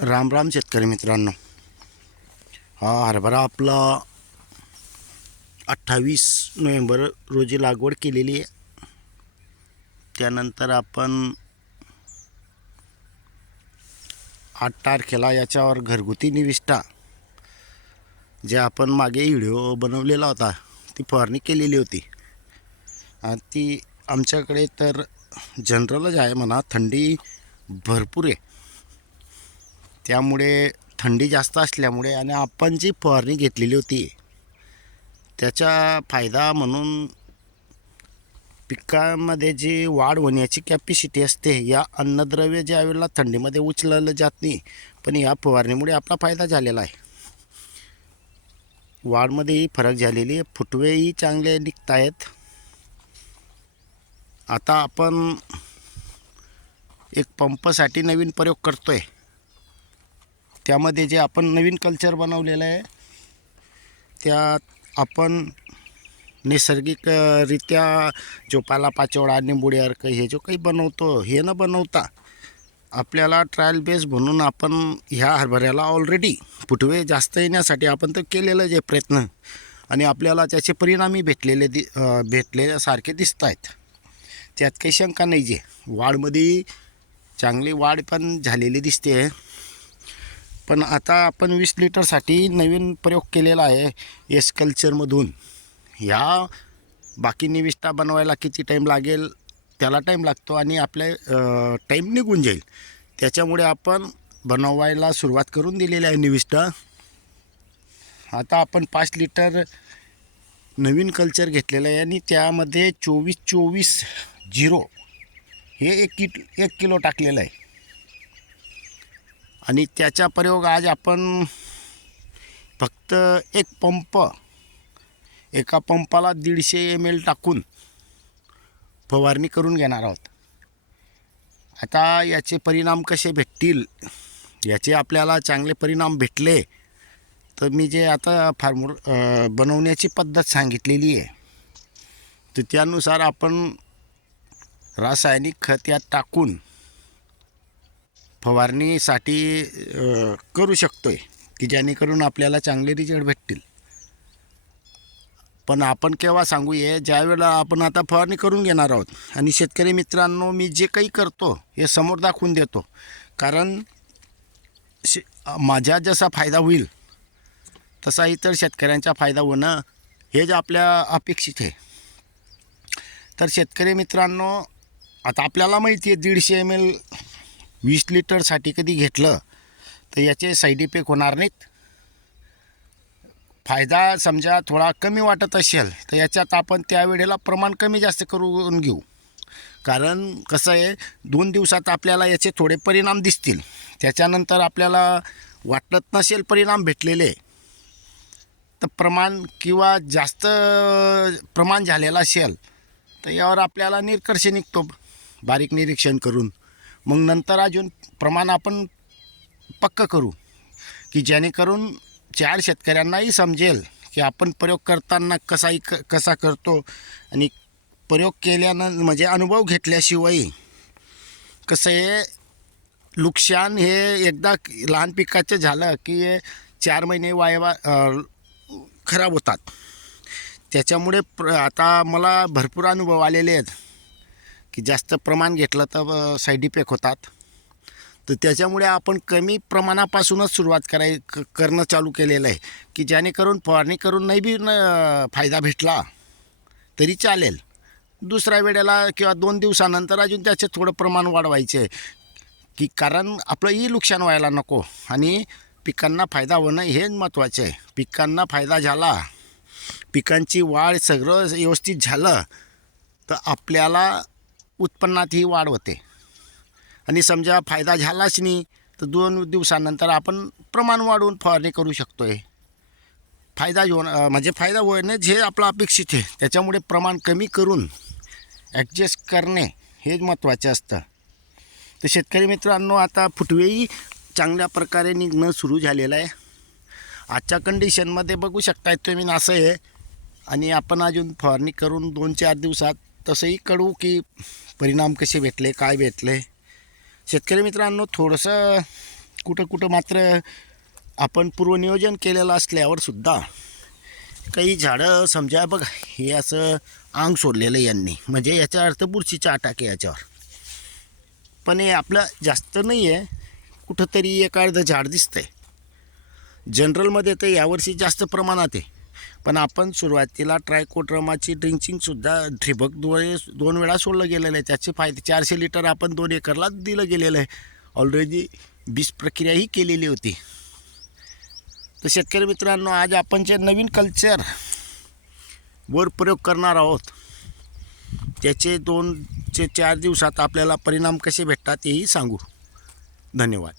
राम राम शेतकरी मित्रांनो. हा हरभरा आपला अठ्ठावीस नोव्हेंबर रोजी लागवड केलेली आहे. त्यानंतर आपण आठ तारखेला याच्यावर घरगुती निविष्ठा जे आपण मागे व्हिडिओ बनवलेला होता ती फवारणी केलेली होती. आणि ती आमच्याकडे तर जनरलच आहे म्हणा थंडी भरपूर आहे. त्यामुळे थंडी जास्त असल्यामुळे आणि आपण जी फवारणी घेतलेली होती त्याचा फायदा म्हणून पिकामध्ये जी वाढ होण्याची कॅपॅसिटी असते या अन्नद्रव्य ज्या वेळेला थंडीमध्ये उचललं जात नाही पण या फवारणीमुळे आपला फायदा झालेला आहे. वाढमध्येही फरक झालेली आहे फुटवेही चांगले निघत आहेत आता आपण एक पंपसाठी नवीन प्रयोग करतो आहे त्यामध्ये जे आपण नवीन कल्चर बनवलेलं आहे त्यात आपण नैसर्गिकरित्या जो पालापाचोळा निंबुडी अर्क हे जो काही बनवतो हे न बनवता आपल्याला ट्रायल बेस म्हणून आपण ह्या हरभऱ्याला ऑलरेडी फुटवे जास्त येण्यासाठी आपण तर केलेलं जे प्रयत्न आणि आपल्याला त्याचे परिणामही भेटलेले दि भेटलेल्यासारखे दिसत आहेत. त्यात काही शंका नाही जे. वाढमध्ये चांगली वाढ पण झालेली दिसते. पण आता आपण वीस लिटरसाठी नवीन प्रयोग केलेला आहे एस कल्चरमधून. ह्या बाकी निविष्ठा बनवायला किती टाईम लागेल त्याला टाईम लागतो आणि आपल्या टाईम निघून जाईल. त्याच्यामुळे आपण बनवायला सुरुवात करून दिलेली आहे निविष्ठा आता आपण पाच लिटर नवीन कल्चर घेतलेलं आहे आणि त्यामध्ये चोवीस चोवीस झिरो हे एक किट एक किलो टाकलेलं आहे. आणि त्याचा प्रयोग आज आपण फक्त एक पंप एका पंपाला दीडशे एम एल टाकून फवारणी करून घेणार आहोत. आता याचे परिणाम कसे भेटतील? याचे आपल्याला चांगले परिणाम भेटले तर मी जे आता फार्मर बनवण्याची पद्धत सांगितलेली आहे तर त्यानुसार आपण रासायनिक खत यात टाकून फवारणीसाठी करू शकतो आहे की जेणेकरून आपल्याला चांगले रिझल्ट भेटतील. पण आपण केव्हा सांगू ये ज्यावेळेला आपण आता फवारणी करून घेणार आहोत आणि शेतकरी मित्रांनो मी जे काही करतो हे समोर दाखवून देतो. कारण शे माझ्या जसा फायदा होईल तसा इतर शेतकऱ्यांचा फायदा होणं हेच आपल्या अपेक्षित आहे. तर शेतकरी मित्रांनो आता आपल्याला माहिती आहे दीडशे एम एल वीस लिटरसाठी कधी घेतलं तर याचे साईड इफेक्ट होणार नाहीत. फायदा समजा थोडा कमी वाटत असेल तर याच्यात आपण त्यावेळेला प्रमाण कमी जास्त करून घेऊ. कारण कसं आहे दोन दिवसात आपल्याला याचे थोडे परिणाम दिसतील. त्याच्यानंतर आपल्याला वाटत नसेल परिणाम भेटलेले तर प्रमाण किंवा जास्त प्रमाण झालेलं असेल तर यावर आपल्याला निष्कर्ष निघतो. बारीक निरीक्षण करून मग नंतर अजून प्रमाण आपण पक्क करू. की जेणेकरून चार शेतकऱ्यांनाही समजेल की आपण प्रयोग करताना कसाही क कसा करतो आणि प्रयोग केल्यानं म्हणजे अनुभव घेतल्याशिवाय कसं आहे नुकसान हे एकदा लहान पिकाचं झालं की हे चार महिने वायवा खराब होतात. त्याच्यामुळे प्र आता मला भरपूर अनुभव आलेले आहेत. की जास्त प्रमाण घेतलं तर साईड इफेक्ट होतात. तर त्याच्यामुळे आपण कमी प्रमाणापासूनच सुरुवात कराय क करणं चालू केलेलं आहे. की जेणेकरून फवारणी करून नाही बी न फायदा भेटला तरी चालेल. दुसऱ्या वेळेला किंवा दोन दिवसानंतर अजून त्याचे थोडं प्रमाण वाढवायचे. आहे की कारण आपलंही नुकसान व्हायला नको आणि पिकांना फायदा होणं हे महत्त्वाचं आहे. पिकांना फायदा झाला पिकांची वाढ सगळं व्यवस्थित झालं तर आपल्याला उत्पन्नातही वाढ होते. आणि समजा फायदा झालाच नाही तर दोन दिवसानंतर आपण प्रमाण वाढवून फवारणी करू शकतो आहे म्हणजे फायदा होणं म्हणजे फायदा होणे हे आपलं अपेक्षित आहे. त्याच्यामुळे प्रमाण कमी करून ॲडजस्ट करणे हेच महत्त्वाचे असतं. तर शेतकरी मित्रांनो आता फुटवेही चांगल्या प्रकारे निघणं सुरू झालेलं आहे. आजच्या कंडिशनमध्ये बघू शकताय तुम्ही असं आहे. आणि आपण अजून फवारणी करून दोन चार दिवसात तसंही कळू की परिणाम कसे भेटले काय भेटले. शेतकरी मित्रांनो थोडंसं कुठं कुठं मात्र आपण पूर्वनियोजन केलेलं असल्यावरसुद्धा काही झाडं समजा बघा हे असं आंग सोडलेलं यांनी. म्हणजे याचा अर्थ बुरशीचा अटॅक आहे याच्यावर. पण हे आपलं जास्त नाही आहे कुठंतरी एक अर्ध झाड दिसतंय. जनरलमध्ये तर यावर्षी जास्त प्रमाणात आहे. पण आपण सुरुवातीला ट्रायकोड्रमाची ड्रिंचिंगसुद्धा ठिबकद्वारे दोन वेळा सोडलं गेलेलं आहे. त्याचे फायदे चारशे लिटर आपण दोन एकरला दिलं गेलेलं आहे. ऑलरेडी बीज प्रक्रियाही केलेली होती. तर शेतकरी मित्रांनो आज आपण जे नवीन कल्चर वर प्रयोग करणार आहोत त्याचे दोन ते चार दिवसात आपल्याला परिणाम कसे भेटतात हेही सांगू. धन्यवाद.